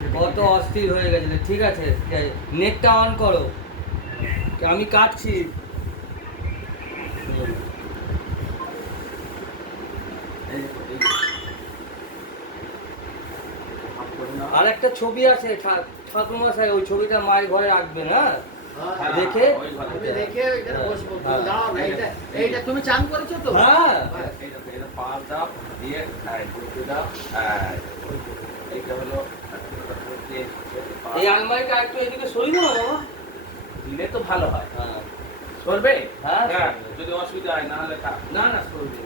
কত অস্থির হয়ে গেছে। ঠিক আছে, নেটটা অন করো, আমি কাটছি। আর একটা ছবি আছে ঠাকুরমশাই, ওই ছবিটা মায়ের ঘরে রাখবেন। হ্যাঁ, দেখে এইটা তুমি চান করেছো তো? হ্যাঁ, এই আলমারিটা একটু এদিকে সরি না বাবা, দিলে তো ভালো হয়। হ্যাঁ চলবে? হ্যাঁ, যদি অসুবিধা হয় না হলে না না সরবে।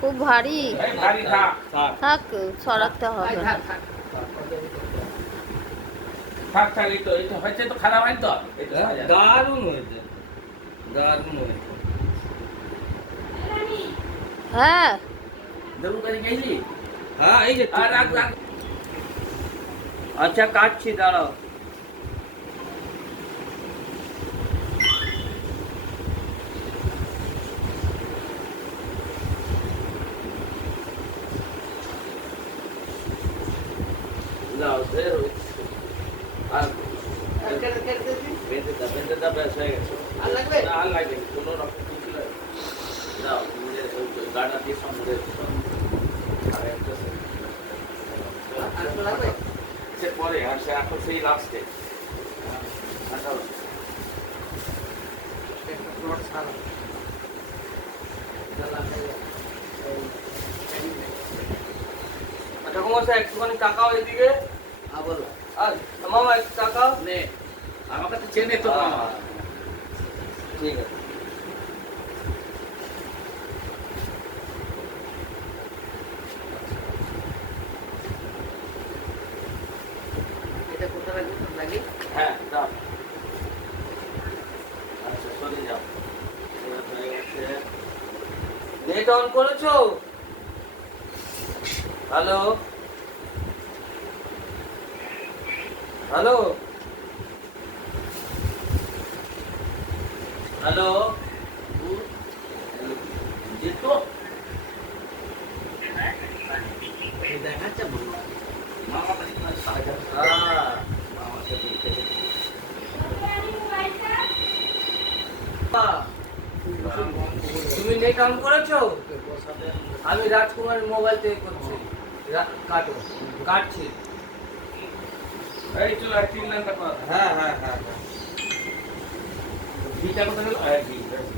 খুব ভারী। ভারী থাক। থাক, সরাতে হবে। থাক থাক, এই তো হয়েছে, তো খারাপ হয় তো। দারুণ হয়েছে, দারুণ হয়েছে। হ্যাঁ, দেবু বাড়ি গেলি? হ্যাঁ, এই যে রাখ রাখ। আচ্ছা কাটছি, দাঁড়াও। দাও বের আর বেঁধে দা ব্যাস হয়ে গেছে। আর লাগবে না? আর লাগবে কোনো রকম কিছু লাগবে। দাও গাড়া দিয়ে সঙ্গে আর একটা সে পরে, আর সে এখন সেই লাস্টে ঠাকুরমশাই একটুখানি তাকাও এদিকে। আর মামা একটু তাকাও। নে, আমার কাছে চেনে তো মামা। ঠিক আছে। এটা কোথায় লাগি? হ্যাঁ দাও। আচ্ছা চলে যাও। নেট অন করেছো? হ্যালো হ্যালো হ্যালো, যেত দেখাচ্ছে মামা বাড়ি তুমি নেট অন করেছো? আমি রাজকুমারের মোবাইল থেকে করছি। কাটো, কাটছি। এই চলো 3 লাইনটা কর। হ্যাঁ হ্যাঁ হ্যাঁ, ভিটা কথা হলো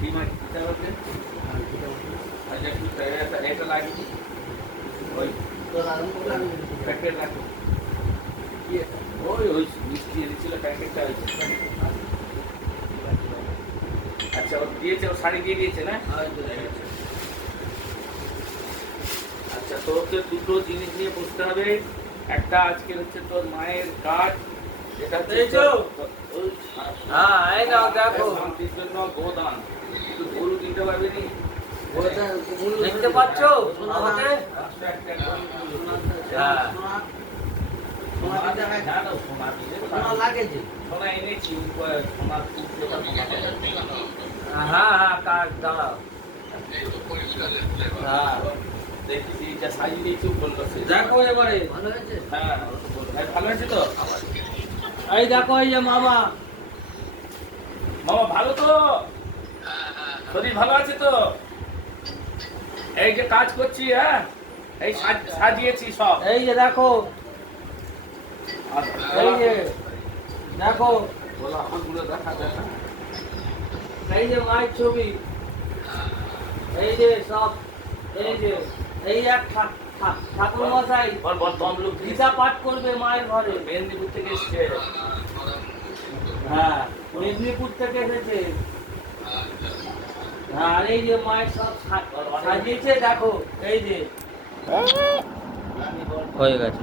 ভিটা করতে আর যেটা এটা লাগবে ওই প্যাকেট রাখো। ওই মিষ্টি দিয়েছিল প্যাকেটটা হয়েছে। আচ্ছা ও দিয়েছে, ও শাড়ি দিয়ে দিয়েছে না? আচ্ছা তোকে দুটো জিনিস নিয়ে বসতে হবে। একটা আজকে হচ্ছে তোর মায়ের কার্ড, যেটা হ্যাঁ এই নাও দেখো। শান্তির জন্য গোদান একটু গরু দিতে পারবি নি? দেখতে পাচ্ছ আমাকে? হ্যাঁ সোনা এনেছি, সোনার হ্যাঁ হ্যাঁ, কার্ড দাঁড়াও। হ্যাঁ দেখি যা সাজিয়ে দিয়েছি বললো সে। দেখো এবারে হ্যাঁ ভালো হয়েছে তো? এই দেখো, এই যে মামা। মামা ভালো তো? শরীর ভালো আছে তো? এই যে কাজ করছি, হ্যাঁ এই সাজিয়েছি সব। এই যে দেখো, এই যে দেখো, এই যে মায়ের ছবি, এই যে সব, এই যে এই এক ঠাকুর মশাই গীতা পাঠ করবে মায়ের ঘরে। মেদিনীপুর থেকে এসছে। হ্যাঁ, মেদিনীপুর থেকে এসেছে। হ্যাঁ, আর এই যে মায়ের সব সাজিয়েছে দেখো, এই যে হয়ে গেছে।